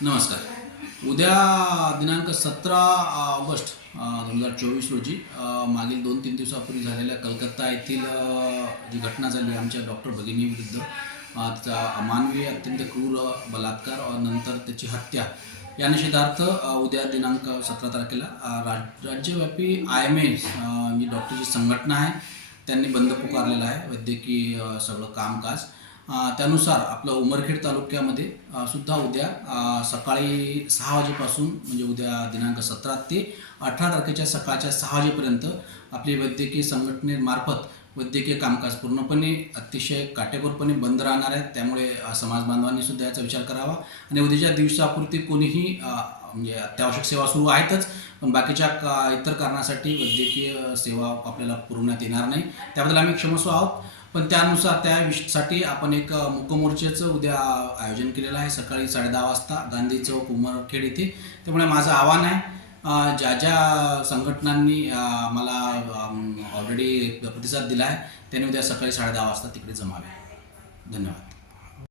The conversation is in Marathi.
नमस्कार. उद्या दिनांक सतरा ऑगस्ट दोन हजार चोवीस रोजी मागील दोन तीन दिवसापूर्वी झालेल्या कलकत्ता येथील जी घटना झाली आमच्या डॉक्टर भगिनी विरुद्ध तिचा अमानवीय अत्यंत क्रूर बलात्कार नंतर त्याची हत्या या निषेधार्थ उद्या दिनांक सतरा तारखेला राज राज्यव्यापी आय एम ए जी डॉक्टरची संघटना आहे त्यांनी बंद पुकारलेला आहे वैद्यकीय सगळं कामकाज. त्यानुसार आपलं उमरखेड तालुक्यामध्ये सुद्धा उद्या सकाळी सहा वाजेपासून म्हणजे उद्या दिनांक सतरा ते अठरा तारखेच्या सकाळच्या सहा वाजेपर्यंत आपली वैद्यकीय संघटनेमार्फत वैद्यकीय कामकाज पूर्णपणे अतिशय काटेकोरपणे बंद राहणार आहे. त्यामुळे समाज बांधवांनी सुद्धा याचा विचार करावा. आणि उद्याच्या दिवसापुरती कोणीही म्हणजे अत्यावश्यक सेवा सुरू आहेतच पण बाकीच्या का इतर कारणासाठी वैद्यकीय सेवा आपल्याला पुरवण्यात येणार नाही. त्याबद्दल आम्ही क्षमस्व आहोत. पण त्यानुसार त्या विषयासाठी आपण एक अ, उद्या आयोजन केलेलं आहे. सकाळी साडेदहा वाजता गांधी चौक उमरखेड येथे त्यामुळे माझं आव्हान आहे ज्या ज्या संघटनांनी मला ऑलरेडी प्रतिसाद दिला आहे त्यांनी उद्या सकाळी साडेदहा वाजता तिकडे जमावे. धन्यवाद.